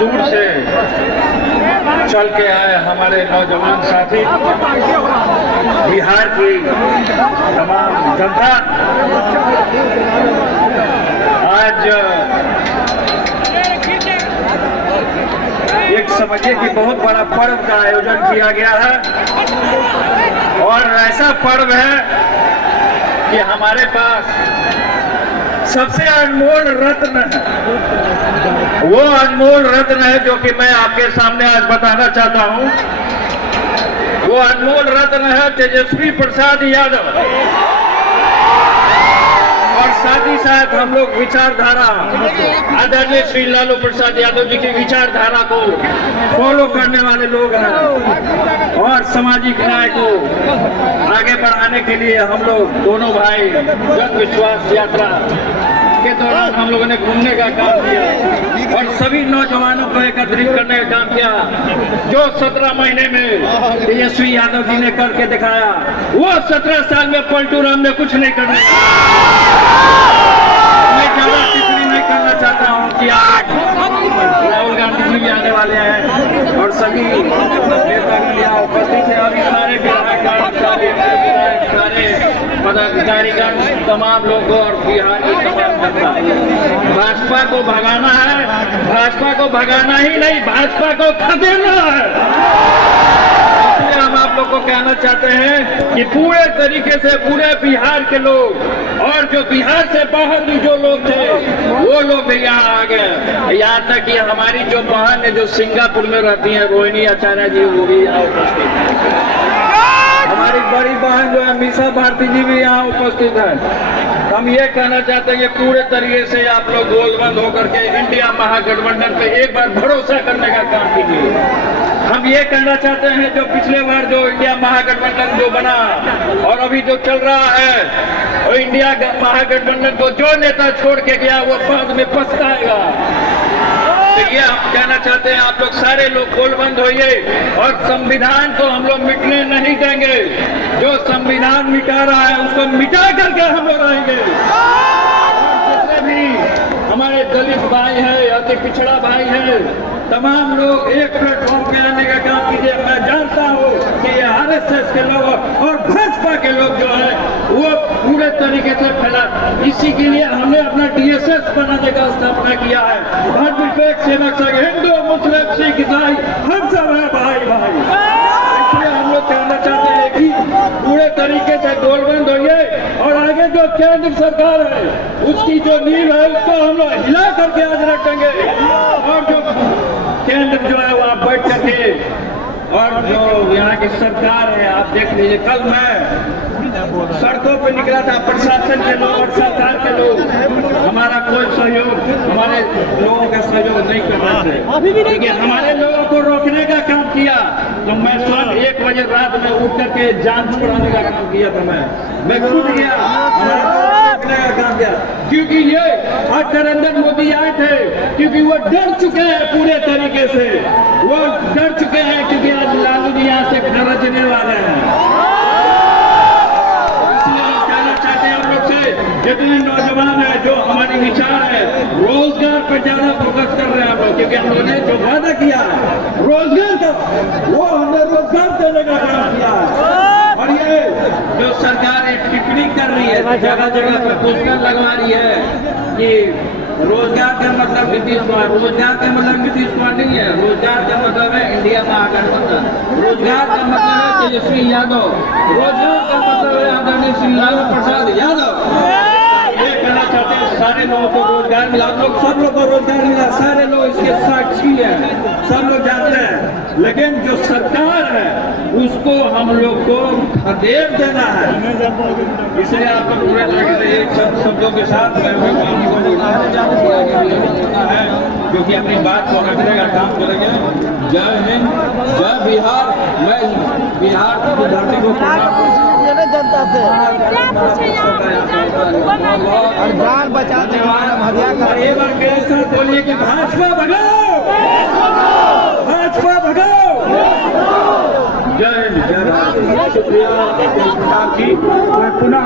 दूर से चल के आए हमारे नौजवान साथी, बिहार की तमाम जनता आज एक समझिए कि बहुत बड़ा पर्व का आयोजन किया गया है और ऐसा पर्व है कि हमारे पास सबसे अनमोल रत्न है, वो अनमोल रत्न है जो कि मैं आपके सामने आज बताना चाहता हूं। वो अनमोल रत्न है तेजस्वी प्रसाद यादव। और साथ ही साथ हम लोग विचारधारा आदरणीय श्री लालू प्रसाद यादव जी की विचारधारा को फॉलो करने वाले लोग हैं और सामाजिक न्याय को आगे बढ़ाने के लिए हम लोग दोनों भाई जन विश्वास यात्रा के दौरान हम लोगों ने घूमने का काम किया और सभी नौजवानों को एकत्रित करने का काम किया। जो 17 महीने में तेजस्वी यादव जी ने करके दिखाया, वो 17 साल में पलटू राम ने कुछ नहीं करने। मैं ज्यादा टिप्पणी नहीं करना चाहता हूँ कि राहुल गांधी जी भी आने वाले हैं और सभी नेतागण यहाँ उपस्थित है। अभी सारे सारे पदाधिकारीगण, तमाम लोगों और बिहार की तमाम जनता, भाजपा को भगाना है। भाजपा को भगाना ही नहीं, भाजपा को खदेड़ना है। इसलिए हम आप लोग को कहना चाहते हैं कि पूरे तरीके से पूरे बिहार के लोग और जो बिहार से बाहर भी जो लोग थे वो लोग भी यहाँ आ गए। यहाँ तक कि हमारी जो बहन है जो सिंगापुर में रहती है, रोहिणी आचार्य जी, वो भी यहाँ उपस्थित है। हमारी बड़ी बहन जो है मीसा भारती जी भी यहाँ उपस्थित है। हम ये कहना चाहते हैं कि पूरे तरीके से आप लोग गोलबंद होकर के इंडिया महागठबंधन पे एक बार भरोसा करने का काम कीजिए। हम ये कहना चाहते हैं जो पिछले बार जो इंडिया महागठबंधन जो बना और अभी जो चल रहा है, और इंडिया महागठबंधन को जो नेता छोड़ के गया वो बाद में पछताएगा। तो ये हम कहना चाहते हैं, आप लोग सारे लोग गोलबंद होइए और संविधान को हम लोग मिटने नहीं देंगे। जो संविधान मिटा रहा है उसको मिटा करके हम लोग रहेंगे। जितने भी हमारे दलित भाई है, अति पिछड़ा भाई है, तमाम लोग एक प्लेटफॉर्म पे आने का काम कीजिए। मैं जानता हूँ कि ये आरएसएस के लोग और भाजपा के लोग जो है वो पूरे तरीके से फैला। इसी के लिए हमने अपना डीएसएस बनाने का स्थापना किया है। धर्म निरपेक्ष सेवक संघ, हिंदू मुस्लिम सिख ईसाई हम सब है भाई भाई। इसलिए हम लोग कहना चाहते हैं कि पूरे तरीके से गोलबंद होइए और आगे जो केंद्र सरकार है उसकी जो नींव है उसको हम लोग हिला करके आज रखेंगे। और जो केंद्र जो है वहाँ बैठ करके और जो यहाँ की सरकार है, आप देख लीजिए, कल मैं सड़कों पे निकला था, प्रशासन के लोग और सरकार के लोग हमारा कोई सहयोग, हमारे लोगों का सहयोग नहीं कर रहे थे, लेकिन हमारे लोगों को रोकने का काम किया। तो मैं स्वयं 1 बजे रात में उठ करके जान छुड़ाने का काम किया था। मैं खुद गया, रोकने का काम किया, क्योंकि ये आज नरेंद्र मोदी आए थे क्योंकि वो डर चुके हैं पूरे तरीके से, वो डर चुके हैं क्योंकि आज लालू जी यहाँ से गरजने वाले हैं। जितने नौजवान है जो हमारे विचार है, रोजगार पर ज्यादा फोकस कर रहे हैं हम लोग, क्योंकि हम लोगों ने जो वादा किया है रोजगार का, वो हमने रोजगार देने का काम किया है। और ये जो सरकार टिप्पणी कर रही है, जगह जगह पर पोस्टर लगवा रही है कि रोजगार का मतलब नीतीश कुमार, रोजगार का मतलब नीतीश कुमार नहीं है। रोजगार का मतलब है इंडिया महागठबंधन, रोजगार का मतलब है तेजस्वी यादव, रोजगार का मतलब है आदरणीय श्री लालू प्रसाद यादव। ये कहना चाहते हैं सारे लोगों को रोजगार मिला, आप लोग सब लोग को रोजगार मिला, सारे लोग इसके साक्षी हैं, सब लोग जानते हैं। लेकिन जो सरकार है उसको हम लोग को खदेड़ देना है। इसलिए आप लोग पूरे तरीके से एक शब्दों के साथ है जो कि अपनी बात को रखने का काम करेंगे। जय हिंद, जय बिहार। मैं बिहार की धरती को जनता से जान बचाने वाला एक बार मेरे साथ बोलिए कि भाजपा भगाओ, भाजपा भगाओ। जय हिंद, जय भारत। शुक्रिया। पुनः